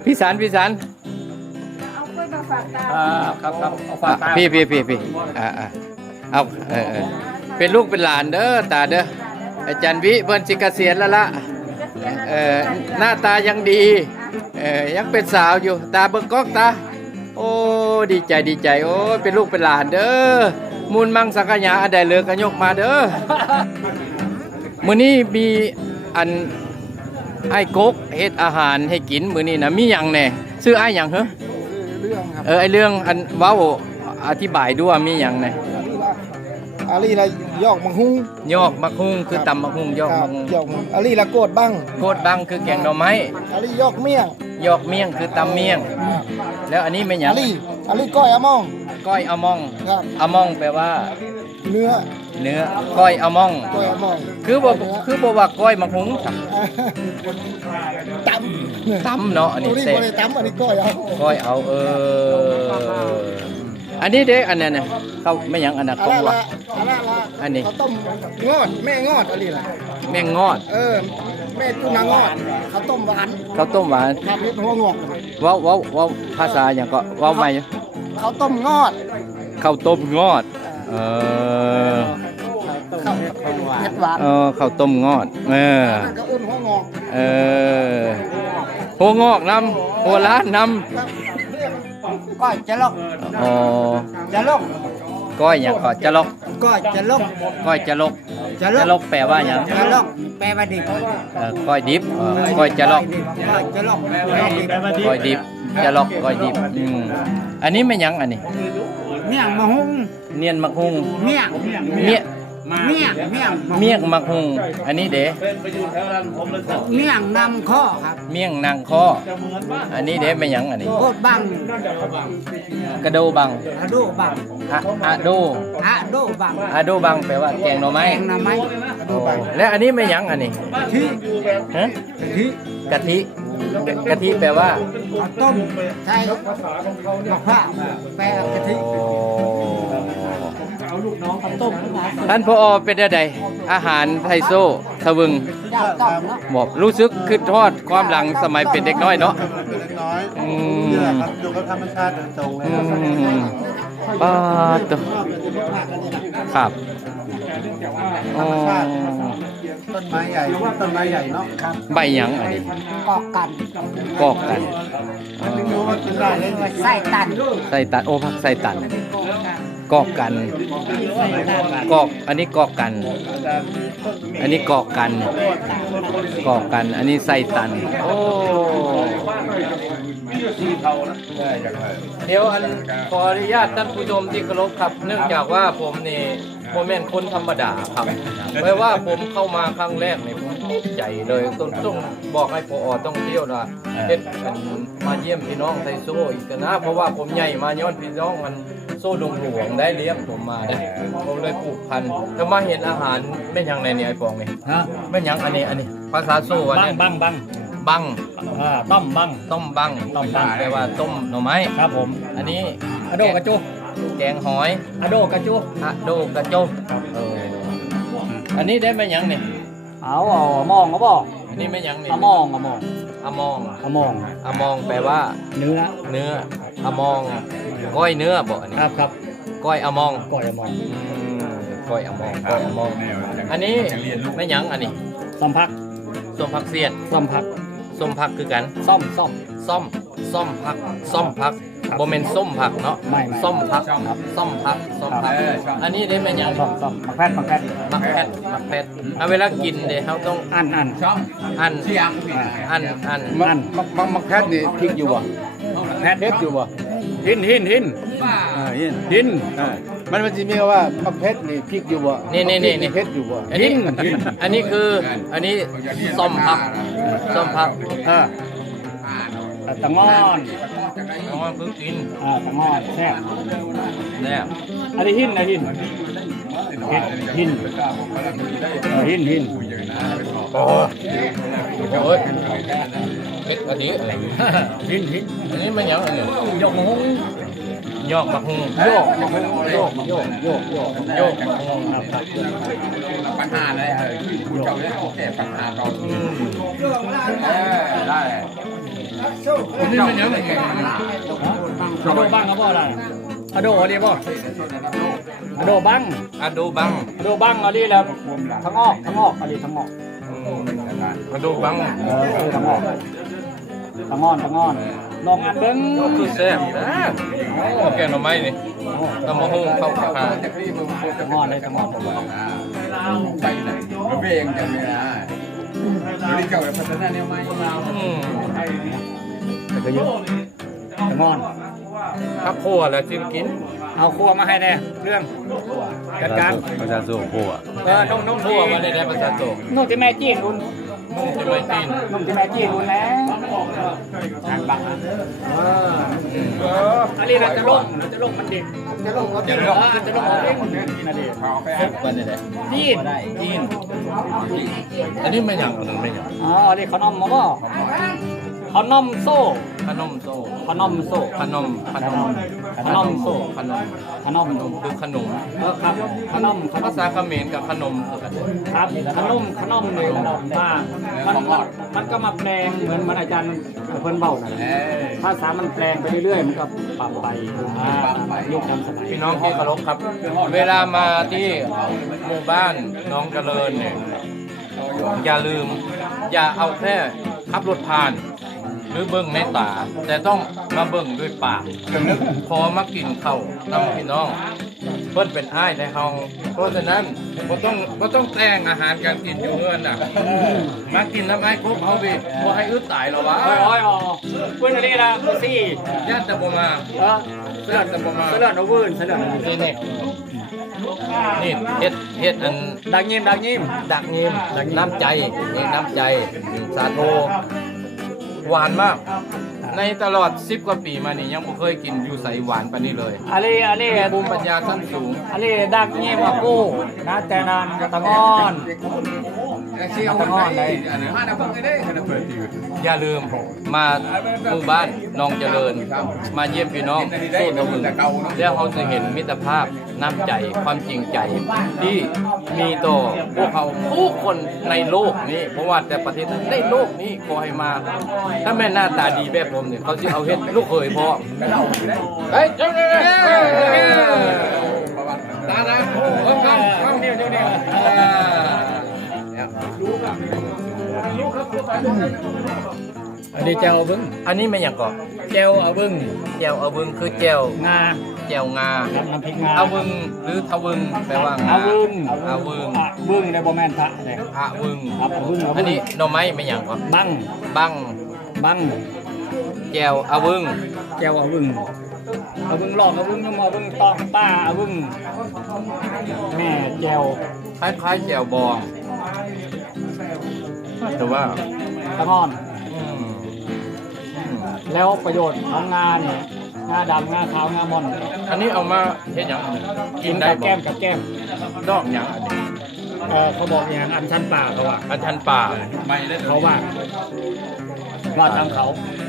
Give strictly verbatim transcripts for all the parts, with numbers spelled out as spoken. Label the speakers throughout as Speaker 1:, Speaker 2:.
Speaker 1: พี่สันพี่สัน
Speaker 2: เอากล้วยมาฝากตา
Speaker 3: อ่าครับครับเอาฝากตา
Speaker 1: พี่พี่พี่พี่อ่าอ่าเอาเออเออเป็นลูกเป็นหลานเด้อตาเด้ออาจารย์วิเพิ่นสิเกษียณแล้วละเออหน้าตายังดีเออยังเป็นสาวอยู่ตาเบิ่งก๊อกตาโอ้ดีใจดีใจโอ้เป็นลูกเป็นหลานเด้อมูลมังสังขยาอันใดเหลือก็ยกมาเด้อมื้อนี้มีอันไอ้กกเฮ็ดอาหารให้กินมื้อนี้นะมีหยังแหน่ชื่อไอ้หยังเหรอ
Speaker 3: เรื่องครับ
Speaker 1: เออไอเรื่องอันเว้าอธิบายด้วยมีอย่างไง
Speaker 3: อาลีละยอกมังหุ้ง
Speaker 1: ยอกมักฮุ้งคือตำมักฮุ้งยอก
Speaker 3: ครั
Speaker 1: มั
Speaker 3: บ
Speaker 1: กฮุ้ง
Speaker 3: ยอกมังอาลีละโกดบ้าง
Speaker 1: โคตรบังคือแกงหน่อไม้
Speaker 3: อาลียอกเมี่ยง
Speaker 1: ยอกเมี่ยงคือตำเมี่ยง แล้วอันนี้เป็นหยัง
Speaker 3: อาลีอาลีก้อยอะมอง
Speaker 1: ก้อยอะมอง
Speaker 3: ครับ
Speaker 1: อะมองแปลว่า
Speaker 3: เนื้อ
Speaker 1: เนื้อก้อยอะมอง
Speaker 3: ก้อยอะมอง
Speaker 1: คือบ่คือบ่ว่าก้อยมักฮุ้ง
Speaker 3: ตำ
Speaker 1: ตำเนาะอัน
Speaker 3: ตัว
Speaker 1: นี้
Speaker 3: นี้
Speaker 1: เสร็
Speaker 3: บ่ได้ตำอันนี้ก้อยเอา
Speaker 1: ก้อยเอาเอออันนี้เด็กอันนั้นน่ะเขาไม่หยังอันนั้น
Speaker 3: อะ
Speaker 1: ของ
Speaker 3: ไร
Speaker 1: ว่า
Speaker 3: ละอะไรละ
Speaker 1: อันนี้
Speaker 3: เขาต้มงอดแม่งอดอาลีละ
Speaker 1: แม่งงอด
Speaker 3: เออแม่ตุนางอดเขาต้มหวาน
Speaker 1: ข้าวต้มหวาน
Speaker 3: ครับเล็ดหัวงอก
Speaker 1: เว้าเว้าเว้าภาษาหยังก็เว้าใหม่
Speaker 3: เขาต้มงอด
Speaker 1: ข้าวต้มงอดเออ
Speaker 3: ข้าวเผ็ดหวาน
Speaker 1: เออข้าวต้มงอด เออ
Speaker 3: นั่นก็เอิ้นหัวงอก
Speaker 1: เออหัวงอกนำหัวล้านน
Speaker 3: ก้อยจะลก
Speaker 1: ำอ๋อ
Speaker 3: จะลก
Speaker 1: ก้อยอย่างก็จะลก
Speaker 3: ก้อยจะลก
Speaker 1: ก้อยจะลก
Speaker 3: จะล
Speaker 1: จะ
Speaker 3: ก
Speaker 1: ลกแปลว่าอย่าง
Speaker 3: จะลกแปลว่าดิบ
Speaker 1: เออก้อยดิบเออก้อยจะลก
Speaker 3: ก้อยจะลกแปลว่าดิบ
Speaker 1: ก้อยดิบจะลกก้อยดิบอืมอันนี้ไม่หยังอันนี้
Speaker 3: เมี่ยงมะฮุง
Speaker 1: เนียนมักฮุง
Speaker 3: เมี่ยง
Speaker 1: เมีย
Speaker 3: เมี่ยงเมี่ยง
Speaker 1: เมี่ยงมักฮุงอันนี้เด้
Speaker 3: เมี่ยงนำข้อครับ
Speaker 1: เมี่ยงนางคออันนี้เด้ไม่หยังอันนี้
Speaker 3: โคตรบัง
Speaker 1: กระโดบัง
Speaker 3: อะโดบัง
Speaker 1: อะอะโด
Speaker 3: อะโดบัง
Speaker 1: อะโดบังแปลว่าแกงหน่อไม้
Speaker 3: แกงหน่อไม้
Speaker 1: โอ้และอันนี้ไม่หยังอันนี้
Speaker 3: ที่
Speaker 1: ฮะ
Speaker 3: ที่
Speaker 1: กะทิกะทิแปลว่า
Speaker 3: ข้าวต้มใส่มะพร้าวแปลว่ากะทิ
Speaker 1: ท่านพอเป็นอะไรอาหารไทโซทะวึง
Speaker 3: เจ้าต้มเนาะ
Speaker 1: บอกรู้สึกคือทอดความหลังสมัยเป็นเด็กน้อยเนาะ
Speaker 4: เล็กน้อย
Speaker 1: อื
Speaker 4: นี่แหละ
Speaker 1: ม
Speaker 4: ครับอยู่กับธรรมชาติโดยตรงเลย
Speaker 1: อื
Speaker 4: ครับ
Speaker 1: มป้าดตัวครับอ๋อ
Speaker 4: ต้นไม้ใหญ่ต้นไม้ใหญ่เนาะครับ
Speaker 1: ใบหยังอันนี้
Speaker 3: กอกกัน
Speaker 1: กอกกันอ๋อ
Speaker 4: รู้ว่ากินได้เลย
Speaker 3: ไส้ตัน
Speaker 1: ใส่ตันโอ้พักใส่ตันกอกกันกอกอันนี้กอกกัน อันนี้กอกกันกอกกัน อันนี้ใส่ตันโอ้เดี๋ยวอันขออนุญาตท่านผู้ชมที่เคารพครับ เนื่องจากว่าผมนี่ผมเป็นคนธรรมดาครับเพราะว่าผมเข้ามาครั้งแรกนี่ผมตกใจเลยต้องต้องบอกให้พอต้องเที่ยวนะเฮ็ดกันมาเยี่ยมพี่น้องไทโซอีกนะ เพราะว่าผมใหญ่มาย้อนพี่น้องมันโซ่ดงหลวงได้เลี้ยงผมมาได้ผมเลยผูกพันถ้ามาเห็นอาหารไม่ยังในนี่ไอ้ปองนี่
Speaker 5: ฮะ
Speaker 1: ไม่ยังอันนี้อันนี้ภาษาโซ่อัน
Speaker 5: บัง
Speaker 1: นี้
Speaker 5: บังบัง
Speaker 1: บัง
Speaker 5: อ่าต้มบัง
Speaker 1: ต้มบัง
Speaker 5: ต้มบัง
Speaker 1: แปลว่าต้มหน่อไม้
Speaker 5: ครับผม
Speaker 1: อันนี้
Speaker 5: อะโดกระจุ
Speaker 1: แกงหอย
Speaker 5: อะโดกระจุ
Speaker 1: อะโดกระโจกเอออันนี้ได้ไม่ยังนี่
Speaker 5: เอาเอามองเขาบอก
Speaker 1: อันนี้ไม่ยังนี่
Speaker 5: อะมองอะมอง
Speaker 1: อะมอง
Speaker 5: อะมอง
Speaker 1: อะมองแปลว่า
Speaker 5: เนื้อ
Speaker 1: เนื้ออะมองก้อยเนื้อบ่อันนี้
Speaker 5: ครับครับ
Speaker 1: ก้อยอะมอง
Speaker 5: ก่อยอะมอง
Speaker 1: อืมก้อยอะมองก้อยอะมองอันนี้ไม่ยังอันนี้
Speaker 5: ซ่อมพัก
Speaker 1: ส้มผักเสียด
Speaker 5: ซ่อมพัก
Speaker 1: ส้มผักคือกัน
Speaker 5: ซ่อมซ่อม
Speaker 1: ส้มส้มผักส้มผัก
Speaker 5: ครับ
Speaker 1: บ่แม่นส้มผักเนาะ
Speaker 5: ไม่ไม่
Speaker 1: ส้มผักส้มผักส้มผัก
Speaker 5: ครับ
Speaker 1: อันนี้ได้ไหมยัง
Speaker 5: ซ่อมซ่อมมักแพทมักแพท
Speaker 1: มักแพทมักแพทเอาเวลากินเด้เขาต้อง
Speaker 5: อันอัน
Speaker 1: อันอันอัน
Speaker 5: อัน
Speaker 4: มักมักมักแพทย์นี่พริกอยู่บ่
Speaker 5: แพทเพชรอยู่บ่หินหินหิน
Speaker 4: อ่าเห็น
Speaker 5: หิน
Speaker 4: อ่ามันมันจะมีว่ามักเพชรนี่พริกอยู่บ่
Speaker 1: นี่นี่นี่นี่
Speaker 4: เพชรอยู่บ่
Speaker 1: อันนี้อันนี้คืออันนี้ส้มผักส้มผัก
Speaker 5: เออตะงอน
Speaker 1: อ๋อคือกิน
Speaker 5: อ่าตะงอนแซ่บ
Speaker 1: เนี่ย
Speaker 5: อันนี้หินนะหินหินหินเออหินหิน
Speaker 1: โอ้โอ้ยเผ็ดกะทิ
Speaker 5: หินหิน
Speaker 1: อันนี้มันยังอันนี้
Speaker 5: ยกหง
Speaker 1: ยอกบักฮุง
Speaker 5: โยกโยกโยกโยกโยก
Speaker 1: โยกบักฮุง
Speaker 5: ครับครับ
Speaker 4: ปัญหาอะไรเออคุณเจ้าได้โอเคปัญหาเรา
Speaker 1: อืม
Speaker 4: ได้
Speaker 5: นี่มันยังไงอะโดบังเขาบอกอะไรอะโดอะไรบอกอะโดบัง
Speaker 1: อะดูบัง
Speaker 5: อะโดบังอะไรแล้วทั้งออกทั้งออกอะไรทั้งออก
Speaker 1: อะดูบัง
Speaker 5: เออทั้งออกทั้งงอนทั้งงอนลองอันเบิ้ง
Speaker 1: คือแซ่บนะโอ้แกงหน่อไม้นี่ตำมะฮุ่งเข้าขา
Speaker 5: ทั้งงอนเลยทั้งงอน
Speaker 4: ไปไหนรถเองจังเลยนะเดี๋ยวนี้เก่าพัฒนาแนวใหม่
Speaker 1: อืม
Speaker 5: แต่ก็เยอะทั้งงอน
Speaker 1: ข้าวคั่วแล้วจึงกิน
Speaker 5: เอาครัวมาให้แน่เรื่องจัดการ
Speaker 4: ประชาชนโอ้โห
Speaker 5: เออนุ่มนุ่ม
Speaker 1: คั่วมาได้ได้ประชาโต
Speaker 5: นุ่มที่แม่จีนคุณ
Speaker 1: นุ่มจะไม่กิน
Speaker 5: นุ่มที่แม่จีนคุณนะทางบังเอออันนี้เราจะลงเราจะลงมันเด็กจะลงเขาจะลงจะลงเขาเองนั่นเอง
Speaker 1: วันนี้ได้
Speaker 5: จีน
Speaker 1: กินอันนี้ไม่หยังอันนั้นไม่หยัง
Speaker 5: อ๋ออันนี้ขนมมาบ่ขนมโซ่
Speaker 1: ขนมโซ่
Speaker 5: ขนมโซ่
Speaker 1: ขนมข
Speaker 5: ข
Speaker 1: น
Speaker 5: น
Speaker 1: ม
Speaker 5: มขนมโซ่
Speaker 1: ขนม
Speaker 5: ขนม
Speaker 1: ขนมคือขนม
Speaker 5: เออครับขนมขน
Speaker 1: ภาม ษาเขมรกับขนมคือกัน
Speaker 5: ครับขนมขนมเลยขนมบ้างมันมันมันก็มาแปลงเหมือนเหมือนอาจารย์เพิ่นเบ้านั่นแหละภาษามันแปลงไปเรื่อยๆมันก็ปรับไปอ่ายุคทันสมัย
Speaker 1: พี่น้องที่เคารพครับ เวลามาที่หมู่บ้านน้องเจริญเนี่ยอย่าลืม อย่าเอาแค่ขับรถผ่าน หรือเบิ่งในตา แต่ต้องมาเบิ่งด้วยปากพอมากินข้าวนำพี่น้อง เพิ่นเป็นอ้ายในเฮาเพราะฉะนั้นบ่ต้องบ่ต้องแต่งอาหารการกินอยู่เฮือนน่ะมากินน้ำไอ้ครบเฮาพี่บ่ให้อึดตายหรอวะ
Speaker 5: โอ้ยโอ้ยอ๋อเพื่อนอะไรล่ะกูซี่
Speaker 1: ย่านแต่บ่มา
Speaker 5: เออเสลือนเสลือนเอาเวิร์นเสลือน
Speaker 1: นี่นี่นี่เฮ็ดเฮ็ดอัน
Speaker 5: ดังยิ้มดังยิ้ม
Speaker 1: ดักยิ้มน้ำใจนี่น้ำใจสาโทหวานมาก ในตลอดสิบกว่าปีมานี่ยังไม่เคยกินอยู่ใสหวานปานนี้เลย
Speaker 5: อะไรอะไร
Speaker 1: ภูมิปัญญาชั้นสูง
Speaker 5: อะไรดังยิ้มอากูนะแต่นานตะงอน
Speaker 4: เชี่ยวคนไหนอันนี้ห้านาทีก็ได้ขนาดเปิดอยู่
Speaker 1: อย่าลืมมาหมู่บ้านน้องเจริญ มาเยี่ยมพี่น้องสู้กับมือแล้วเขาจะเห็นมิตรภาพน้ำใจความจริงใจ ที่มีต่อพวกเขาทุกคนในโลกนี้เพราะว่าแต่ประเทศนั้นในโลกนี้ขอให้มา ถ้าแม่หน้าตาดีแบบผมเนี่ยเขาจะเอาเฮ็ดลูกเขยพ่อเฮ้ยเจ้าเนี่ยตานะเพิ่มกันเพิ่มเดียวเดียวเดียว
Speaker 5: อันนี้เจลบึ้ง
Speaker 1: อันนี้ไม่อย่างก่อน
Speaker 5: เจลเอาบึ้ง
Speaker 1: แจวเอาบึงคือแจว
Speaker 5: งา
Speaker 1: แจวงา
Speaker 5: น้ำน้ำพริกงา
Speaker 1: เอาบึงหรือทะวึงแปลว่างา
Speaker 5: เอาบึ้ง
Speaker 1: เอาวึง
Speaker 5: อะบึ้งในโบแมนทะเลย
Speaker 1: อะวึง
Speaker 5: ครับเอาบึ้งเอา
Speaker 1: อั
Speaker 5: บึ้
Speaker 1: น
Speaker 5: ง
Speaker 1: นี้หน่อไม้ไม่อย่างก่อน
Speaker 5: บัง
Speaker 1: บัง
Speaker 5: บัง
Speaker 1: แจวเอาวึง
Speaker 5: เจลเอาบึ้งเอาบึ้งหลอกเอาบึ้งน้ำเอาบึ้งตองป้าเอาบึ้งแม่เจล
Speaker 1: คล้ายๆแจวบองแต่ว่า
Speaker 5: ตะงอน
Speaker 1: อืมอืม
Speaker 5: แล้วประโยชน์ของงาเนี่ยงาดำงาขาวงามอน
Speaker 1: อันนี้เอามาเฮ็ดหยังกินได้
Speaker 5: กับ
Speaker 1: บ่
Speaker 5: แก้มกับแก้ม
Speaker 1: ดอกหยังอันนี้
Speaker 5: เออเขาบอกอย่างอันชั้นป่าเขาว่า
Speaker 1: อันชันป่า
Speaker 4: ไม่ได้
Speaker 5: เขาว่าว่าตามเขา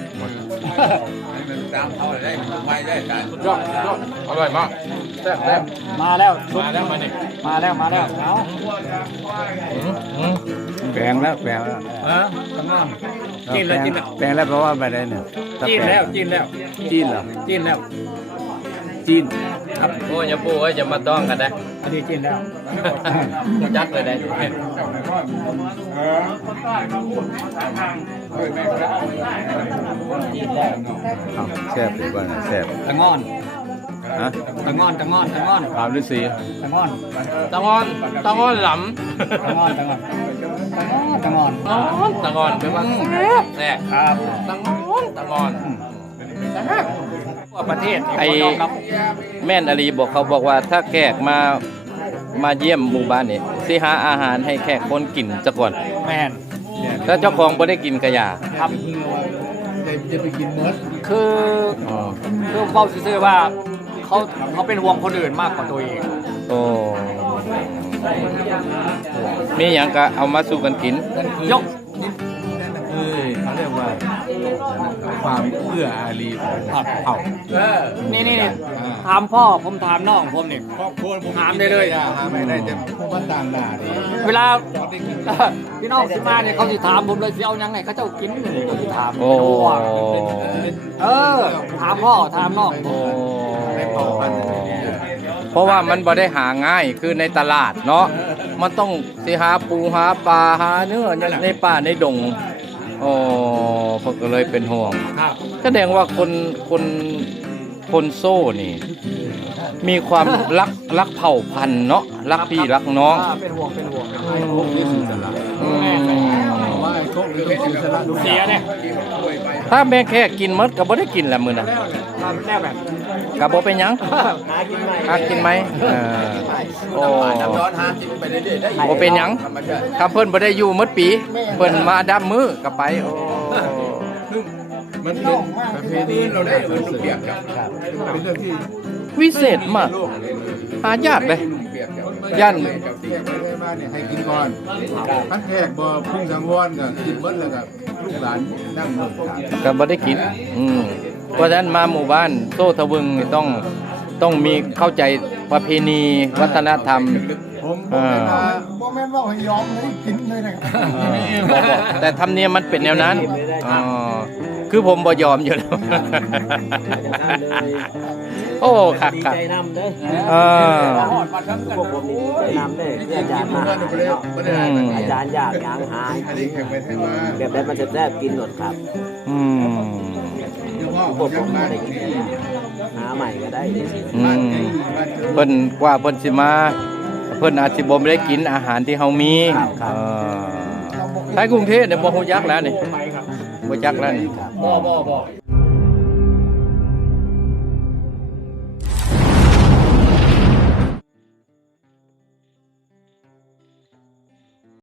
Speaker 4: ตามเขาได้ไม่ได้การ
Speaker 1: สุดยอดสุดยอดอร่อยมากแซ่บแซ่บ
Speaker 5: มาแล้ว
Speaker 1: มาแล้วมานี่
Speaker 5: มาแล้วมาแล้วเอา
Speaker 1: อืมอืม
Speaker 3: แปลงแล้วแปลงแล้ว
Speaker 5: เออตะงอนกินแล้วกินแล้ว
Speaker 3: แปลงแล้วเพราะว่าไม่ได้เนี่ย
Speaker 5: กินแล้วกินแล้ว
Speaker 3: จีนเหรอ
Speaker 5: กินแล้ว
Speaker 3: จีน
Speaker 5: ครับ
Speaker 1: โอ้ยอย่าปูเอ้ยอย่ามาต้องกันได้
Speaker 5: อันนี้กินแล้ว
Speaker 1: จักเลยได้
Speaker 5: กินแล้ว
Speaker 3: เอาแซ่บหรือว่าไงแซ่บ
Speaker 5: ตะงอน
Speaker 3: ฮะ
Speaker 5: ตะงอนตะงอนตะงอน
Speaker 3: ความฤาษี
Speaker 5: ตะงอน
Speaker 1: ตะงอนตะงอนหล
Speaker 5: ตะงอนตะงอนตะงอน
Speaker 1: ำตะงอนตะงอนแปลว่าแซ่บแซ่บ
Speaker 5: ครับ
Speaker 1: ตะงอนตะงอนแซ่บ
Speaker 5: ทั่วประเทศ
Speaker 1: ไอ้
Speaker 5: ยอมรับ
Speaker 1: แม่นอลีบอกเขาบอกว่าถ้าแขกมามาเยี่ยมหมู่บ้านนี่สิหาอาหารให้แขกคนกินซะก่อน
Speaker 5: แม่น
Speaker 1: ถ้าเจ้าของบ่ได้กินกะยา
Speaker 5: ครับ
Speaker 4: จะไปกินมด
Speaker 5: คือ
Speaker 1: อ๋อ
Speaker 5: คือเว้าซื่อๆว่าเขาเขาเป็นห่วงคนอื่นมากกว่าตัวเอง
Speaker 1: โอ้มีหยังก็เอามาสู่กันกิน
Speaker 5: ยก
Speaker 4: คือเขาเรียกว่าความเอื้ออารีของ
Speaker 5: ครับ
Speaker 4: เผ่า
Speaker 5: นี่นี่นี่ามพ่อผมถามน้องผมนี่
Speaker 3: ครอบครัวผม
Speaker 5: ถามได้เลย
Speaker 3: หาไม่ได้จะผู้บ้านต่างหน้าดิ
Speaker 5: เวลา พี่น้องสิมาเนี่ยเขาสิถามผมเลยสิเอายังไงเขาเจ้ากินนี่เขาสิถาม
Speaker 1: โอ้
Speaker 5: เออถามพ่อถามน้องผ
Speaker 1: โอ้
Speaker 5: ม
Speaker 3: ในเผ่าพันธุ์
Speaker 1: เพราะว่ามันบ่ได้หาง่ายคือในตลาดเนาะมันต้องสิหาปูหาปลาหาเนื้อในป่าในดงโอ้เพิ่นก็เลยเป็นห่วง
Speaker 5: ครับ
Speaker 1: แสดงว่าคนคนคนโซ่นี่ มีความรักรักเผ่าพันธุ์เนาะรักพี่รักน้อง
Speaker 5: าเป็นห่วงเป็นห่วง
Speaker 3: ไอ้พวกนี้คือสละ
Speaker 1: อืม
Speaker 3: ว่าไอ้พวกนี้ต้องคือสละ
Speaker 5: ลูกเสียเนี่ย
Speaker 1: ถ้าแม่แค่กินหมดก็บ่ได้กินละมื้อน่ะ
Speaker 5: แล้วเนี่ยมาแน่แบบ
Speaker 1: ก็บ่เป็นหยัง
Speaker 5: หากินใหม่
Speaker 1: หากินไหมเออโอ้
Speaker 4: น้ำร้อนหากินไปเรื่อยๆได้อีก
Speaker 1: บ่เป็นหยัง
Speaker 4: ธรรมชาติ
Speaker 1: คำเพิ่นบ่ได้อยู่หมดปีเพิ่นมาดับมือก็ไปโอ้
Speaker 3: มันเป็นประเพณี
Speaker 4: เราได้เหมือนลูกเปียกครับ
Speaker 3: เป็นเรื่องที่
Speaker 1: วิเศษมากหายากเลย
Speaker 4: ลูกเปียกครับ
Speaker 1: ย่าน
Speaker 3: แขกไปได้มาเนี่ยให้กินก่อนท่านแขกบ่พุ่งสังวรก็กินเบิดแล้วก็ลูกหลานนั่งเบิ่งครับ
Speaker 1: ก็บ่ได้กินอืมเพราะฉะนั้นมาหมู่บ้านโซ่ทะวึงนี่ต้องต้องมีเข้าใจประเพณีวัฒนธรรม
Speaker 3: ผมผมเป็นว่าบ่แม่นว่าให้ยอมเลยกินเลยนะครับ
Speaker 1: เออบ่บ่แต่ธรรมเนียมมันเป็นแนวนั้นอ๋อคือผมบ่ยอมอยู่แล้ว โอ้คักคัก
Speaker 6: ใจนำเด้อ
Speaker 1: เออ
Speaker 6: พวกผมนี่ใจนำเด้อเพื่ออาจารย์มาหาเนาะ
Speaker 1: อืม
Speaker 6: อาจารย์อยากอยางหาย
Speaker 3: อันนี้แขกไปให้มา
Speaker 6: แบบได้มันจะแซ่บกินหมดครับ
Speaker 1: อืม
Speaker 3: เฉพาะผมยังบ้านนี่
Speaker 6: หาใหม่ก็ได้
Speaker 1: อืมเพิ่นกว่าเพิ่นสิมาเพิ่นอาจสิบ่ได้กินอาหารที่เฮามีเออถ้ากรุงเทพเนี่ยบ่ฮู้จักแล้วนี่
Speaker 5: ไปครับ
Speaker 1: บ่จักแล้วนี่
Speaker 5: บ่บ่บ่